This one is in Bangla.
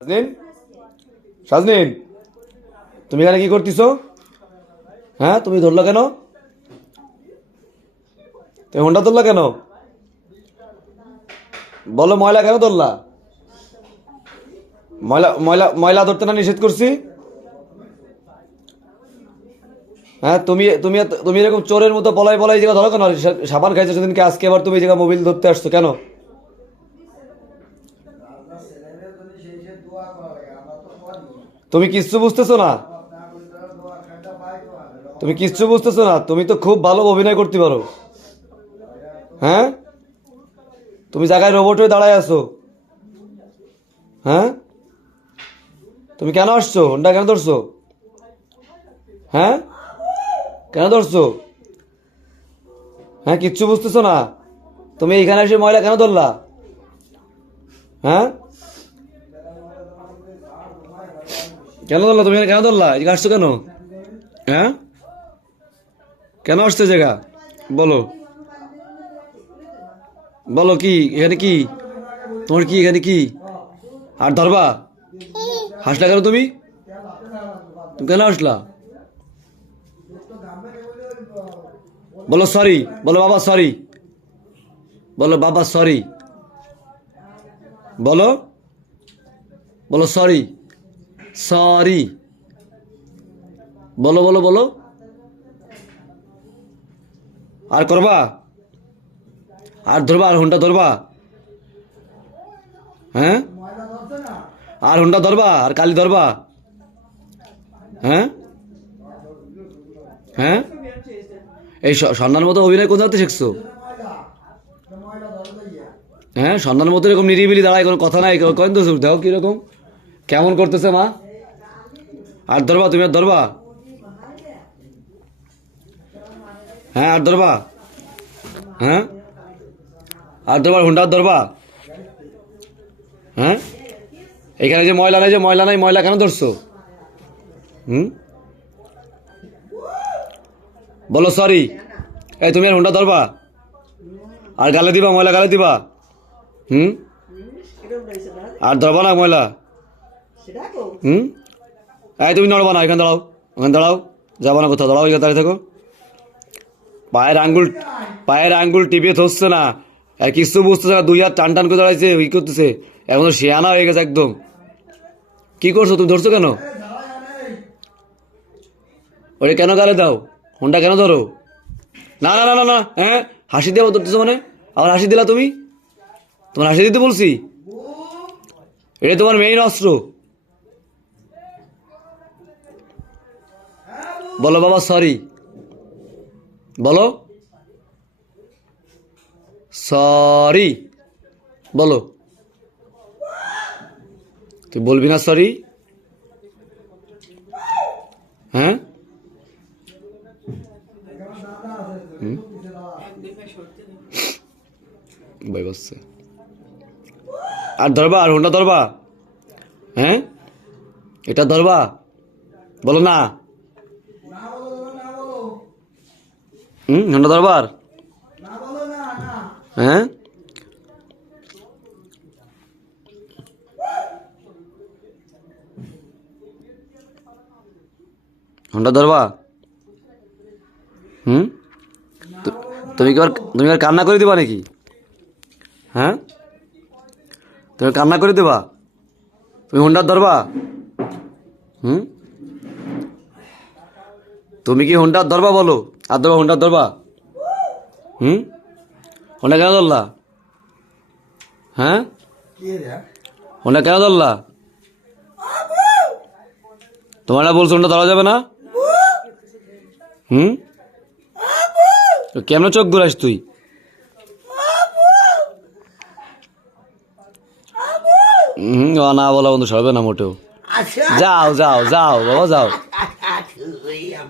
সাজনিন, সাজনিন, তুমি এখানে কি করতেছো? হ্যাঁ, তুমি ধরলো কেন? তুমি হোন্ডা ধরলা কেন? বলো, ময়লা কেন ধরলা? ময়লা ময়লা ময়লা ধরতে না নিষেধ করছি? হ্যাঁ, তুমি তুমি তুমি এরকম চোরের মতো পলাই পলাই জায়গা ধরো কেন? সাবান খাইছো সেদিনকে, আজকে আবার তুমি জায়গা মোবিল ধরতে আসছো কেন? তুমি কিচ্ছু বুঝতেছো না, তুমি কিচ্ছু বুঝতেছো না। তুমি তো খুব ভালো অভিনয় করতে পারো। হ্যাঁ, তুমি জায়গায় রোবট হয়ে দাঁড়ায় আছো। হ্যাঁ, তুমি কেন আসছো? হোন্ডা কেন ধরছো? হ্যাঁ, কেন ধরছো? হ্যাঁ, কিচ্ছু বুঝতেছো না। তুমি এইখানে এসে ময়লা কেন ধরলা? হ্যাঁ, কেন ধরলা? তুমি এখানে কেন ধরলা? এদিকে আসছো কেন? হ্যাঁ, কেন আসছো জায়গা? বলো, বলো কি এখানে কি? তোমার কি এখানে কি? আর ধরবা? হাসলা কেন তুমি? তুমি কেন আসলা? বলো সরি, বলো বাবা সরি, বলো বাবা সরি, বলো, বলো সরি, সরি, বলো বলো বলো। আর করবা? আর ধরবা? আর হোন্ডা ধরবা? হ্যাঁ, আর হোন্ডা ধরবা? আর কালি ধরবা? হ্যাঁ, হ্যাঁ, এই সন্ধ্যার মতো অভিনয় কোথাতে শিখছো? হ্যাঁ, সন্ধ্যার মতো এরকম নিরিবিলি দাঁড়ায়, কোনো কথা নাই, কেন তো দেখো কিরকম কেমন করতেছে মা। আর ধরবা? তুমি আর ধরবা? হ্যাঁ, আর ধরবা? হ্যাঁ, আর ধরবা? হোন্ডা ধরবা? হ্যাঁ, এখানে যে ময়লা নাই, যে ময়লা নাই, ময়লা কেন ধরছো? হুম, বলো সরি। এই তুমি আর হোন্ডা ধরবা? আর গালে দিবা? ময়লা গালে দিবা? হুম, আর ধরবা না ময়লা? হুম, এই তুমি নড়বা না, এখানে দাঁড়াও, ওখানে দাঁড়াও, যাবো না কোথাও, দাঁড়াও, এখানে দাঁড়িয়ে থাকো। পায়ের আঙ্গুল, পায়ের আঙ্গুল টিপে ধরছে না, আর কিছু বুঝতেছে না, দুই হাত টান টান করে দাঁড়াইছে, ই করতেছে, এখন তো শিয়ানা হয়ে গেছে একদম। কি করছো তুমি? ধরছো কেন? ওটা কেন গালে দাও? হোন্ডা কেন ধরো? না না না না না, হ্যাঁ, হাসি দিয়ে ধরতেছো মানে? আবার হাসি দিলা তুমি? তোমার হাসি দিতে বলছি? এটা তোমার মেইন অস্ত্র। বলো বাবা সরি, বলো সরি, বলো। তুই বলবি না সরি? হ্যাঁ, ভাই বসছে। আর ধরবা? আর হোন্ডা ধরবা? হ্যাঁ, এটা ধরবা? বলো না। হোন্ডা ধরবার? হ্যাঁ, হোন্ডা ধরবা? হুম, তুমি কি আর কান্না করে দিবা নাকি? হ্যাঁ, তুমি কান্না করে দেবা? তুমি হোন্ডা ধরবা? হুম, তুমি কি হোন্ডা ধরবা? বলো, আর ধরবা? হোন্ডা ধরবা? হুম, হোন্ডা কেন ধরলা? হ্যাঁ, হোন্ডা কেন ধরলা? তোমার না বলছো হোন্ডা ধরা যাবে না? হুম, কেমন চোখ ঘুরাস তুই? না বলা বন্ধু সরবে না মোটেও। যাও যাও যাও বাবা, যাও।